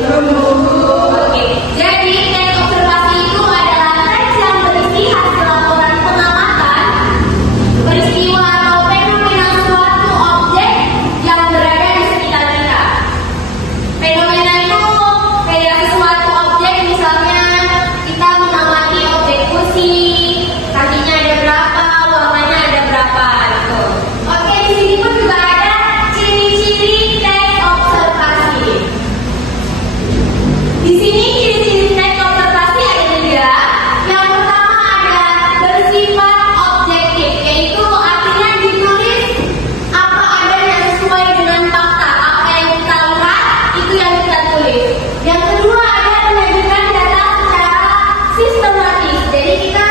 Oke, jadi teks observasi itu adalah teks yang berisi hasil laporan pengamatan peristiwa atau fenomena suatu objek yang berada di sekitar kita. Fenomena itu kayak suatu objek, misalnya kita mengamati objek kursi, kakinya ada berapa, warnanya ada berapa gitu. Oke, di sini pun juga ada ciri-ciri teks observasi. Di sini ciri-ciri teks observasi ada 3. Yang pertama ada bersifat objektif, yaitu artinya ditulis apa adanya sesuai dengan fakta. Apa yang kita lihat itu yang kita tulis. Yang kedua ada menyajikan data secara sistematis. Jadi kita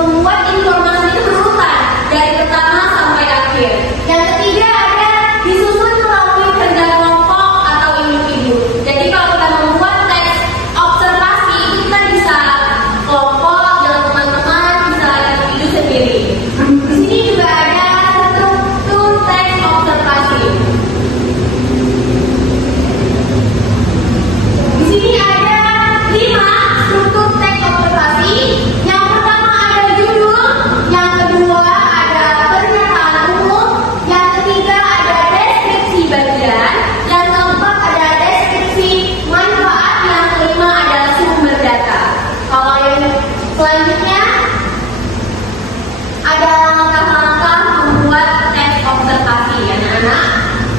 membuat informasi itu berurutan dari pertama sampai akhir. Yang ketiga ada disusun melalui kerja kelompok atau individu. Jadi kalau kita membuat teks observasi itu kita bisa kelompok dengan teman-teman, bisa individu sendiri. Di sini juga ada struktur teks observasi. Di sini ada 5 struktur teks observasi. Yang pertama ada judul, yang kedua ada pernyataan umum, yang ketiga ada deskripsi bagian, yang keempat ada deskripsi manfaat, yang kelima adalah sumber data. Kalau yang selanjutnya ada langkah-langkah membuat teks observasi, anak-anak.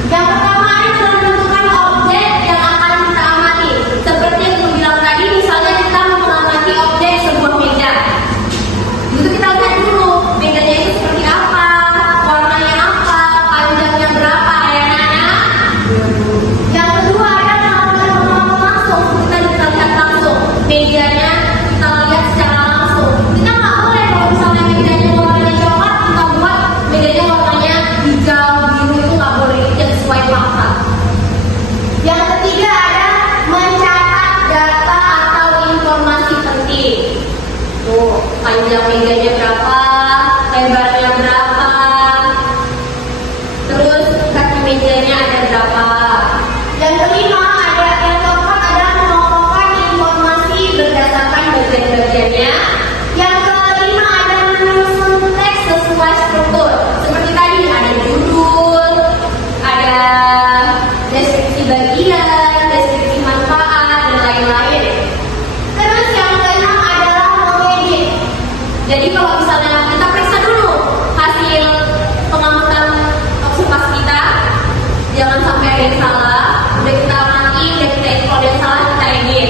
Yang pertama adalah menentukan objek yang akan kita amati. Seperti yang aku bilang tadi, misalnya kita mau mengamati objek sebuah meja. Itu kita lihat dulu mejanya itu seperti apa, warnanya apa, panjangnya berapa, ya anak-anak. Yang kedua ada pengamatan langsung. Kita lihat langsung mejanya, kita lihat secara langsung. Kita nggak boleh kalau misalnya mejanya warnanya coklat, kita buat mejanya warnanya hijau, biru, itu nggak boleh, tidak sesuai fakta. Yang ketiga ada mencatat data atau informasi penting. Tuh, panjang mejanya berapa, lebarnya berapa, terus kaki mejanya ada berapa. Yang kelima ada, yang keempat adalah mengelompokkan informasi berdasarkan bagian-bagiannya. Yang kelima ada menyusun teks sesuai struktur. Seperti tadi ada judul, ada deskripsi bagian, deskripsi manfaat, dan lain-lain. Terus yang keenam adalah mengedit. Jadi kalau misalnya kita periksa dulu hasil pengamatan observasi kita, jangan sampai ada yang salah. Udah kita amati, udah kita kalau ada yang salah kita edit.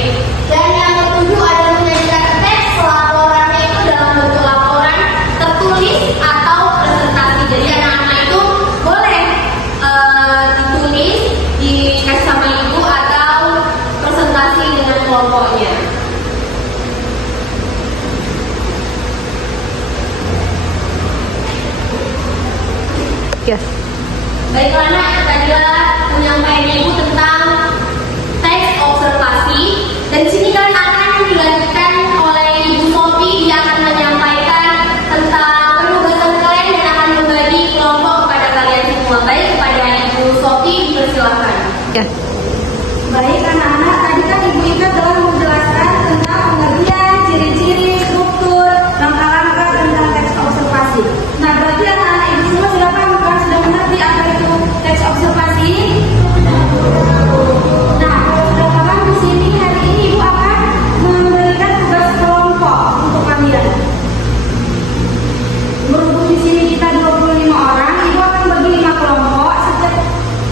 Dan yang ketujuh ada menyajikan teks laporannya itu dalam bentuk laporan tertulis atau presentasi. Jadi anak-anak itu boleh ditulis, dikasih sama ibu atau presentasi dengan kelompoknya. Yes. Baiklah anak, tadilah penyampaian ibu tentang teks observasi. Dan di sini kan akan dilanjutkan oleh Ibu Sofi. Dia akan menyampaikan tentang penugasan kalian dan akan membagi kelompok kepada kalian semua. Baik, kepada Ibu Sofi dipersilakan. Yes. Baik anak-anak, tadi kan Ibu Ika telah menjelaskan tentang pengertian, ciri-ciri, struktur, langkah-langkah tentang teks observasi. Nah, berarti anak-anak Ibu semua sudah paham kan, sudah mengerti apa itu teks observasi? Nah, kalau sudah paham, di sini hari ini Ibu akan memberikan tugas kelompok untuk kalian. Berhubung di sini kita 25 orang, Ibu akan bagi 5 kelompok. Setiap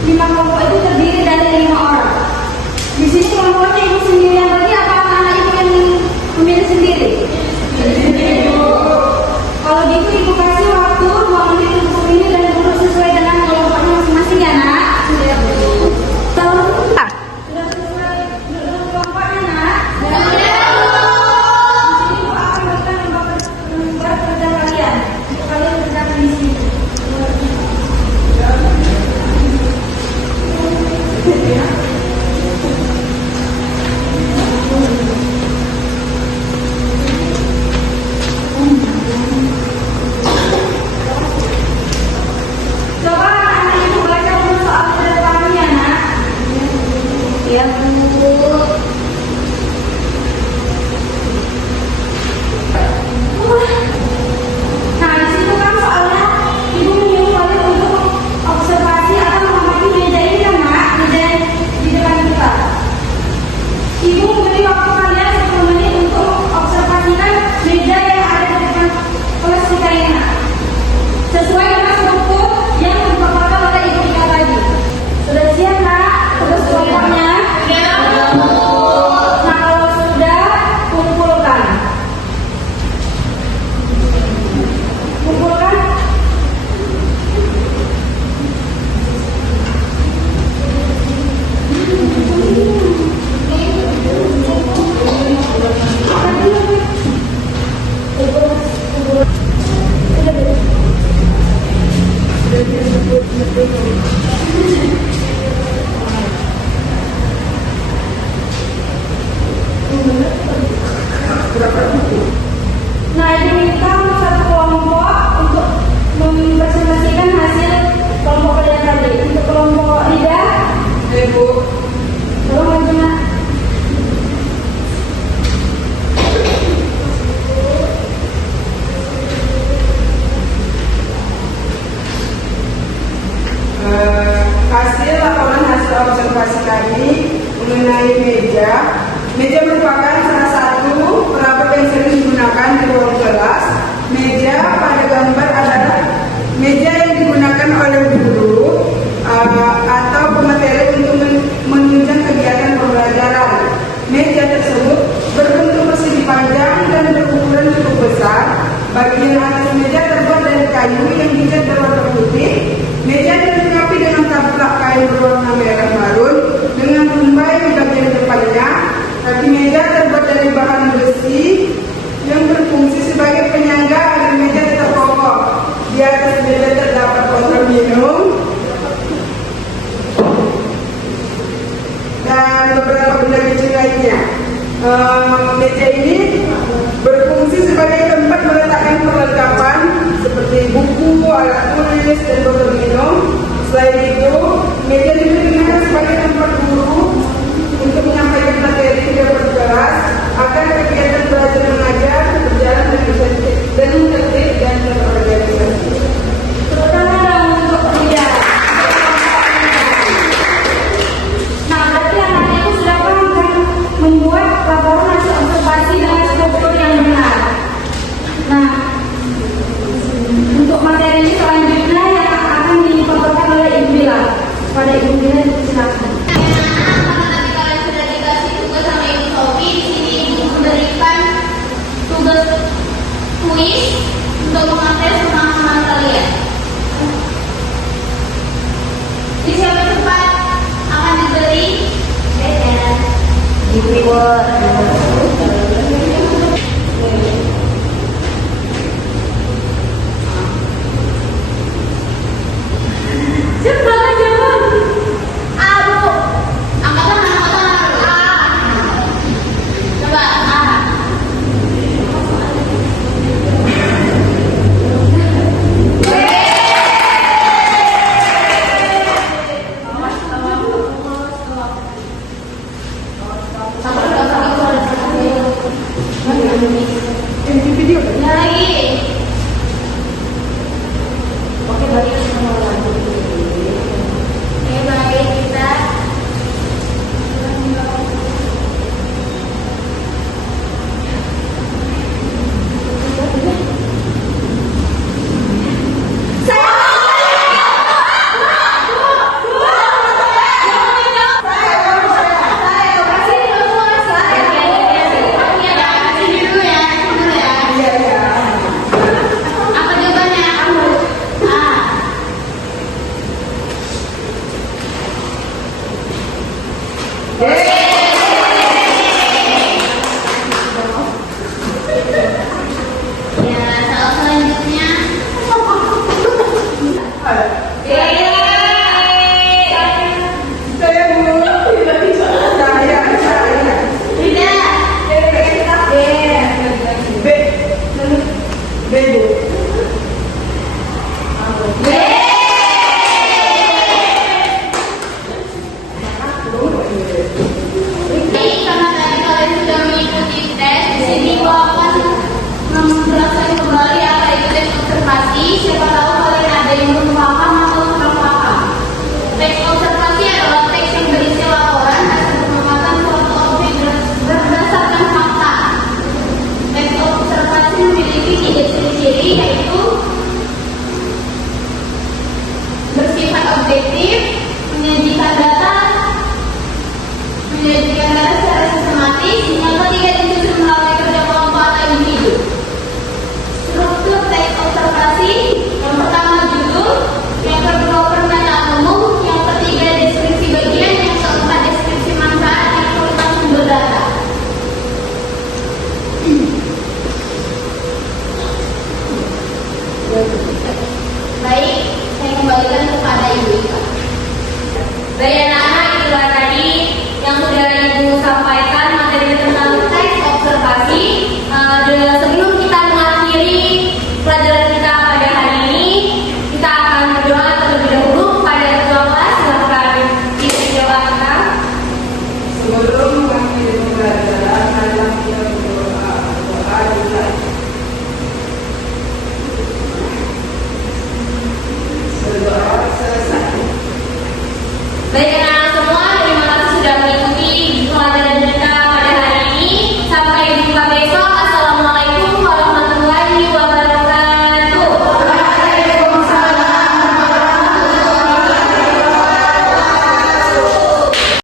5 kelompok itu terdiri dari 5 orang. Di sini kelompoknya Ibu sendiri yang Ya, Bu. Nah, di situ kan soalnya Ibu menyuruh kalian untuk observasi atau mengamati meja ini kan, Mak? Meja di depan kita. Ibu memberi waktu kalian 10 menit untuk observasikan meja yang ada di depan kelas kita ini, Nak. Sesuai dengan struktur yang dipaparkan oleh Ibu kita tadi. Sudah siap, Nak? Tugas kelompoknya? Ya, Bu. Nah, kalau sudah, kumpulkan. Kumpulkan. Nah, ini minta satu kelompok untuk mempresentasikan hasil kelompok kalian tadi. Untuk kelompok Rida, Ibu, tolong maju, Nak. hasil laporan hasil observasi kami mengenai meja. Meja merupakan salah satu perabot yang sering digunakan di ruang kelas. Meja pada gambar adalah meja yang digunakan oleh guru atau pemateri untuk menunjang kegiatan pembelajaran. Meja tersebut berbentuk persegi panjang dan berukuran cukup besar. Bagian atas meja terbuat dari kayu yang dicat berwarna putih. Meja dilengkapi dengan taplak kain berwarna merah marun dengan tumbai di bagian depannya. Kaki meja terbuat dari bahan besi yang berfungsi sebagai penyangga agar meja tetap kokoh. Di atas meja terdapat botol minum dan beberapa benda kecil lainnya. Meja ini berfungsi sebagai tempat meletakkan perlengkapan seperti buku, alat tulis, dan botol minum. Selain itu, meja juga digunakan sebagai tempat guru untuk menyampaikan materi di depan kelas agar kegiatan belajar mengajar berjalan dengan tertib dan terorganisasi. Terutama dong untuk Rida. Nah, berarti anak-anak itu sudah paham kan membuat laporan hasil observasi dengan struktur yang benar. Nah, untuk materi selanjutnya yang akan dipaparkan oleh Ibu Bila. Pada Ibu Bila, silakan. Karena kalian sudah dikasih tugas sama Ibu Sofi, di sini Ibu memberikan tugas kuis untuk mengetes pemahaman kalian. Di siapa cepat akan diberi reward. Cepat jawab. Abu. Angkat tangan. Coba. digambar secara sistematis. Yang ketiga, disusun melalui kerja kelompok atau individu. Struktur teks observasi. Yang pertama judul, yang kedua pernyataan umum, yang ketiga deskripsi bagian, yang keempat deskripsi manfaat, yang kelima sumber data. Baik, saya kembalikan kepada Ibu Ika. Baik anak-anak, itulah tadi yang sudah Ibu sampaikan materi tentang teks observasi. Sebelum kita mengakhiri pelajaran kita pada hari ini, kita akan berdoa terlebih dahulu kepada ketua kelas. Silakan Ibu jawab kita. Sebelum mengakhiri pembelajaran, marilah kita